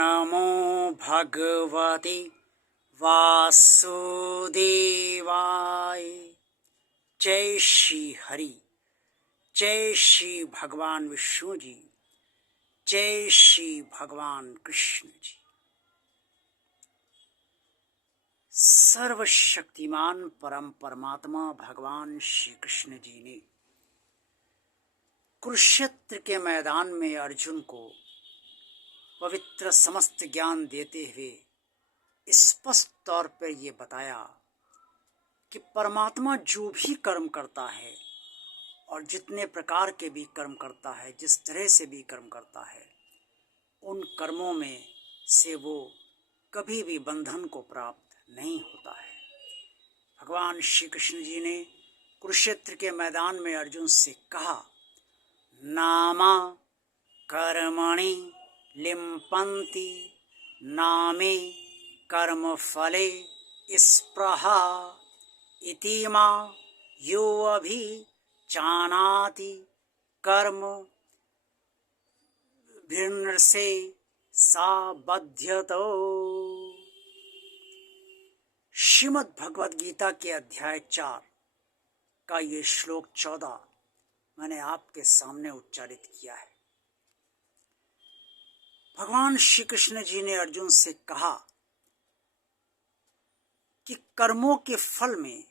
नमो भगवते वासुदेवाय। जय श्री हरि, जय श्री भगवान विष्णु जी, जय श्री भगवान कृष्ण जी। सर्वशक्तिमान परम परमात्मा भगवान श्री कृष्ण जी ने कुरुक्षेत्र के मैदान में अर्जुन को पवित्र समस्त ज्ञान देते हुए स्पष्ट तौर पर ये बताया कि परमात्मा जो भी कर्म करता है और जितने प्रकार के भी कर्म करता है, जिस तरह से भी कर्म करता है, उन कर्मों में से वो कभी भी बंधन को प्राप्त नहीं होता है। भगवान श्री कृष्ण जी ने कुरुक्षेत्र के मैदान में अर्जुन से कहा, नामा कर्मणि लिम्पन्ति नामे कर्म फले स्पृहा इति मा यो अभि जानाति कर्म भिन्नसे सा बध्यतो। श्रीमद् भगवद गीता के अध्याय 4 का ये श्लोक 14 मैंने आपके सामने उच्चारित किया है। भगवान श्री कृष्ण जी ने अर्जुन से कहा कि कर्मों के फल में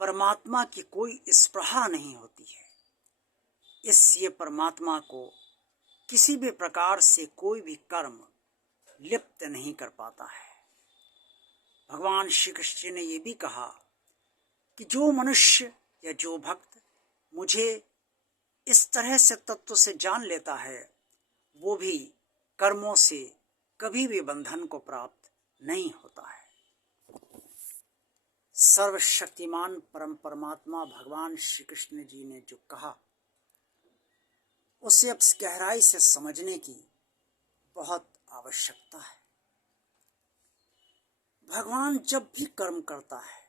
परमात्मा की कोई स्पृहा नहीं होती है, इसलिए परमात्मा को किसी भी प्रकार से कोई भी कर्म लिप्त नहीं कर पाता है। भगवान श्री कृष्ण जी ने यह भी कहा कि जो मनुष्य या जो भक्त मुझे इस तरह से तत्व से जान लेता है, वो भी कर्मों से कभी भी बंधन को प्राप्त नहीं होता है। सर्वशक्तिमान परम परमात्मा भगवान श्री कृष्ण जी ने जो कहा, उसे अब गहराई से समझने की बहुत आवश्यकता है। भगवान जब भी कर्म करता है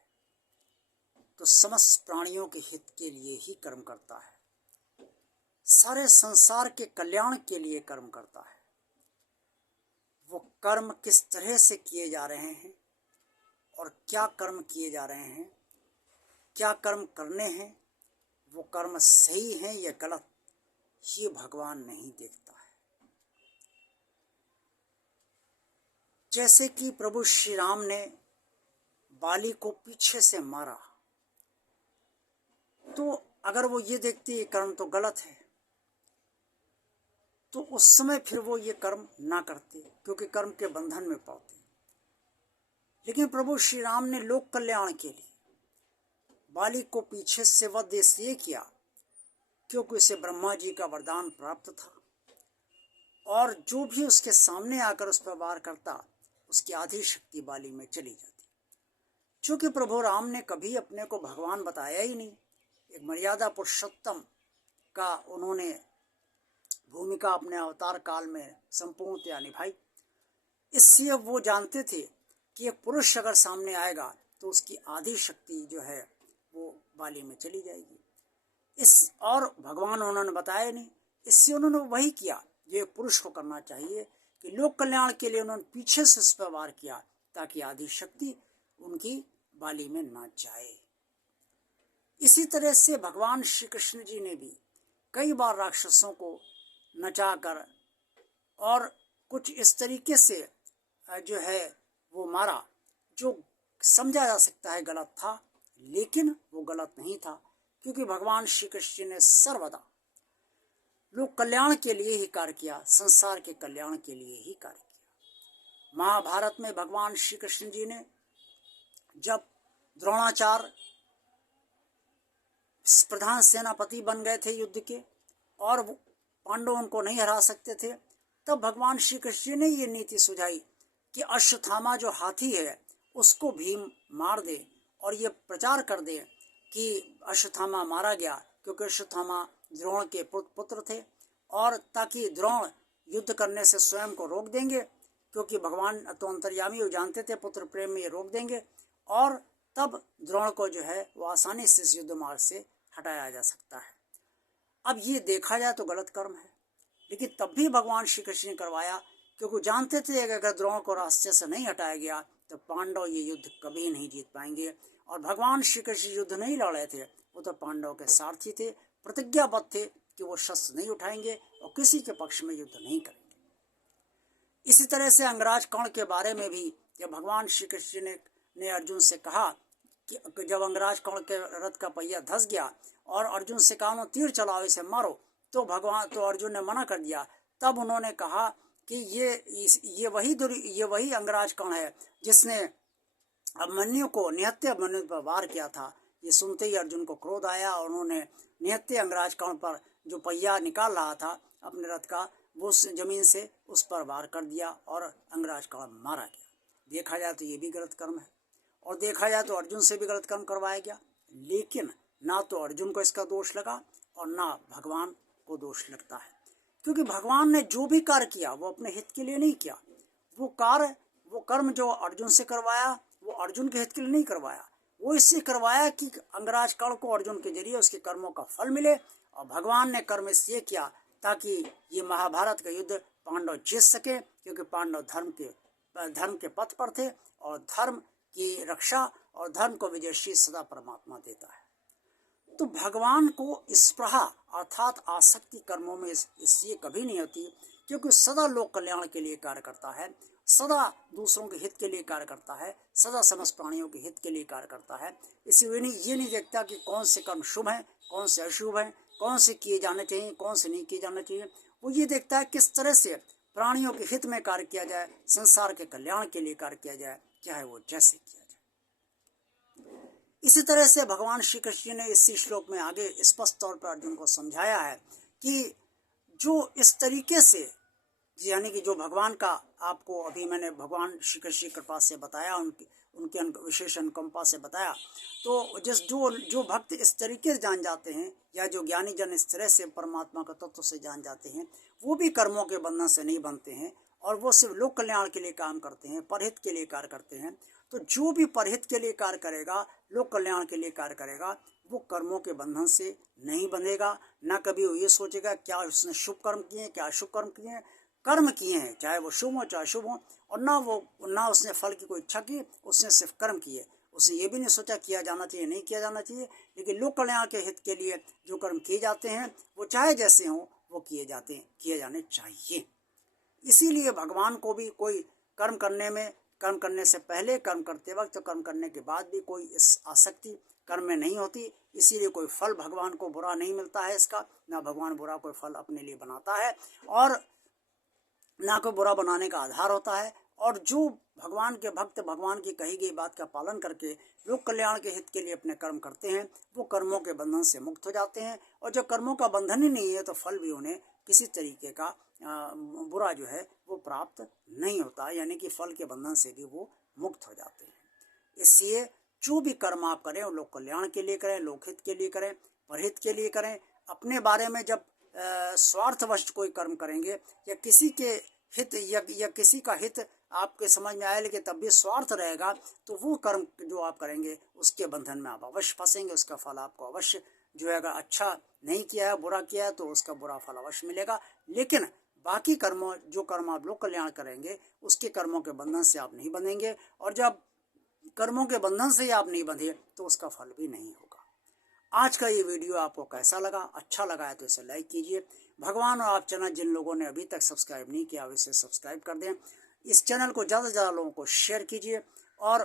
तो समस्त प्राणियों के हित के लिए ही कर्म करता है, सारे संसार के कल्याण के लिए कर्म करता है। वो कर्म किस तरह से किए जा रहे हैं और क्या कर्म किए जा रहे हैं, क्या कर्म करने हैं, वो कर्म सही है या गलत, ये भगवान नहीं देखता है। जैसे कि प्रभु श्री राम ने बाली को पीछे से मारा, तो अगर वो ये देखते ये कर्म तो गलत है, तो उस समय फिर वो ये कर्म ना करते, क्योंकि कर्म के बंधन में पाते। लेकिन प्रभु श्री राम ने लोक कल्याण के लिए बाली को पीछे से वध इसलिए किया क्योंकि उसे ब्रह्मा जी का वरदान प्राप्त था, और जो भी उसके सामने आकर उस पर वार करता, उसकी आधी शक्ति बाली में चली जाती। चूंकि प्रभु राम ने कभी अपने को भगवान बताया ही नहीं, एक मर्यादा पुरुषोत्तम का उन्होंने भूमिका अपने अवतार काल में संपूर्णतया निभाई, इसलिए वो जानते थे कि एक पुरुष अगर सामने आएगा तो उसकी आधी शक्ति जो है वो बाली में चली जाएगी। और भगवान उन्होंने बताया नहीं, इससे उन्होंने वही किया जो एक पुरुष को करना चाहिए कि लोक कल्याण के लिए उन्होंने पीछे से उस पर वार किया ताकि आधी शक्ति उनकी बाली में ना जाए। इसी तरह से भगवान श्री कृष्ण जी ने भी कई बार राक्षसों को नचाकर और कुछ इस तरीके से जो है वो मारा, जो समझा जा सकता है गलत था, लेकिन वो गलत नहीं था, क्योंकि भगवान श्री कृष्ण ने सर्वदा लोक कल्याण के लिए ही कार्य किया, संसार के कल्याण के लिए ही कार्य किया। महाभारत में भगवान श्री कृष्ण जी ने जब द्रोणाचार्य प्रधान सेनापति बन गए थे युद्ध के और पांडव उनको नहीं हरा सकते थे, तब भगवान श्री कृष्ण ने ये नीति सुझाई कि अश्वत्थामा जो हाथी है उसको भीम मार दे और ये प्रचार कर दे कि अश्वत्थामा मारा गया, क्योंकि अश्वत्थामा द्रोण के पुत्र थे, और ताकि द्रोण युद्ध करने से स्वयं को रोक देंगे, क्योंकि भगवान तो अंतर्यामी वो जानते थे पुत्र प्रेम में ये रोक देंगे, और तब द्रोण को जो है वो आसानी से इस युद्ध मार्ग से हटाया जा सकता है। अब ये देखा जाए तो गलत कर्म है, लेकिन तब भी भगवान श्री कृष्ण ने करवाया क्योंकि जानते थे कि अगर द्रोण को रास्ते से नहीं हटाया गया तो पांडव ये युद्ध कभी नहीं जीत पाएंगे। और भगवान श्री कृष्ण युद्ध नहीं लड़े थे, वो तो पांडव के सारथी थे, प्रतिज्ञाबद्ध थे कि वो शस्त्र नहीं उठाएंगे और किसी के पक्ष में युद्ध नहीं करेंगे। इसी तरह से अंगराज कर्ण के बारे में भी जब भगवान श्री कृष्ण ने अर्जुन से कहा कि जब अंगराज कर्ण के रथ का पहिया धस गया और अर्जुन से कहा तीर चलाओ इसे मारो, तो अर्जुन ने मना कर दिया। तब उन्होंने कहा कि ये वही अंगराज कर्ण है जिसने अभिमन्यु को निहत्थे अभिमन्यु पर वार किया था। ये सुनते ही अर्जुन को क्रोध आया और उन्होंने निहत्थे अंगराज कर्ण पर जो पहिया निकाल रहा था अपने रथ का, वो जमीन से उस पर वार कर दिया और अंगराज कर्ण मारा गया। देखा जाए तो ये भी गलत कर्म है, और देखा जाए तो अर्जुन से भी गलत कर्म करवाया गया। लेकिन ना तो अर्जुन को इसका दोष लगा और ना भगवान को दोष लगता है, क्योंकि भगवान ने जो भी कार्य किया वो अपने हित के लिए नहीं किया। वो कर्म जो अर्जुन से करवाया वो अर्जुन के हित के लिए नहीं करवाया, वो इससे करवाया कि अंगराज कर्ण को अर्जुन के जरिए उसके कर्मों का फल मिले। और भगवान ने कर्म इसलिए किया ताकि ये महाभारत का युद्ध पांडव जीत सके, क्योंकि पांडव धर्म के पथ पर थे और धर्म की रक्षा और धर्म को विजयश्री सदा परमात्मा देता है। तो भगवान को स्पृहा अर्थात आसक्ति कर्मों में इसलिए कभी नहीं होती, क्योंकि सदा लोक कल्याण के लिए कार्य करता है, सदा दूसरों के हित के लिए कार्य करता है, सदा समस्त प्राणियों के हित के लिए कार्य करता है। इसलिए ये नहीं देखता कि कौन से कर्म शुभ हैं, कौन से अशुभ हैं, कौन से किए जाने चाहिए, कौन से नहीं किए जाने चाहिए। वो ये देखता है किस तरह से प्राणियों के हित में कार्य किया जाए, संसार के कल्याण के लिए कार्य किया जाए, चाहे वो जैसे किया जाए। इसी तरह से भगवान श्री कृष्ण ने इसी श्लोक में आगे स्पष्ट तौर पर अर्जुन को समझाया है कि जो इस तरीके से, यानी कि जो भगवान का आपको अभी मैंने भगवान श्री कृष्ण की कृपा से बताया, उनके विशेष अनुकंपा से बताया, तो जो भक्त इस तरीके से जान जाते हैं या जो ज्ञानी जन इस तरह से परमात्मा का तत्व से जान जाते हैं, वो भी कर्मों के बंधन से नहीं बनते हैं और वो सिर्फ लोक कल्याण के लिए काम करते हैं, परहित के लिए कार्य करते हैं। तो जो भी परहित के लिए कार्य करेगा, लोक कल्याण के लिए कार्य करेगा, वो कर्मों के बंधन से नहीं बंधेगा। ना कभी वो ये सोचेगा क्या उसने शुभ कर्म किए हैं, क्या अशुभ कर्म किए हैं। कर्म किए हैं, चाहे वो शुभ हो चाहे शुभ हो, और ना उसने फल की कोई इच्छा की, उसने सिर्फ कर्म किए। उसने ये भी नहीं सोचा किया जाना चाहिए नहीं किया जाना चाहिए। लेकिन लोक कल्याण के हित के लिए जो कर्म किए जाते हैं वो चाहे जैसे हों वो किए जाने चाहिए। इसीलिए भगवान को भी कोई कर्म करने से पहले, कर्म करते वक्त, कर्म करने के बाद भी कोई इस आसक्ति कर्म में नहीं होती। इसीलिए कोई फल भगवान को बुरा नहीं मिलता है इसका, ना भगवान बुरा कोई फल अपने लिए बनाता है और ना कोई बुरा बनाने का आधार होता है। और जो भगवान के भक्त भगवान की कही गई बात का पालन करके लोक कल्याण के हित के लिए अपने कर्म करते हैं, वो कर्मों के बंधन से मुक्त हो जाते हैं। और जब कर्मों का बंधन ही नहीं है तो फल भी उन्हें किसी तरीके का बुरा जो है वो प्राप्त नहीं होता, यानी कि फल के बंधन से भी वो मुक्त हो जाते हैं। इसलिए जो भी कर्म आप करें वो लोक कल्याण के लिए करें, लोकहित के लिए करें, परहित के लिए करें। अपने बारे में जब स्वार्थवश कोई कर्म करेंगे या किसी के हित या किसी का हित आपके समझ में आए लेकिन तब भी स्वार्थ रहेगा, तो वो कर्म जो आप करेंगे उसके बंधन में आप अवश्य फंसेंगे। उसका फल आपको अवश्य जो है, अगर अच्छा नहीं किया है, बुरा किया है, तो उसका बुरा फल अवश्य मिलेगा। लेकिन बाकी कर्मों जो कर्म आप लोक कल्याण करेंगे उसके कर्मों के बंधन से आप नहीं बंधेंगे, और जब कर्मों के बंधन से आप नहीं बंधे तो उसका फल भी नहीं होगा। आज का ये वीडियो आपको कैसा लगा? अच्छा लगा है तो इसे लाइक कीजिए। भगवान और आप चैनल जिन लोगों ने अभी तक सब्सक्राइब नहीं किया इसे सब्सक्राइब कर दें। इस चैनल को ज़्यादा से ज़्यादा लोगों को शेयर कीजिए और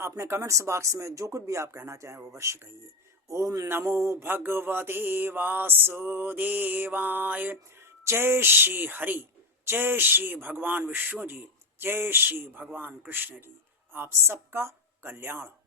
अपने कमेंट्स बॉक्स में जो कुछ भी आप कहना चाहें वो अवश्य कहिए। ओम नमो भगवते वासुदेवाय। जय श्री हरि, जय श्री भगवान विष्णु जी, जय श्री भगवान कृष्ण जी। आप सबका कल्याण हो।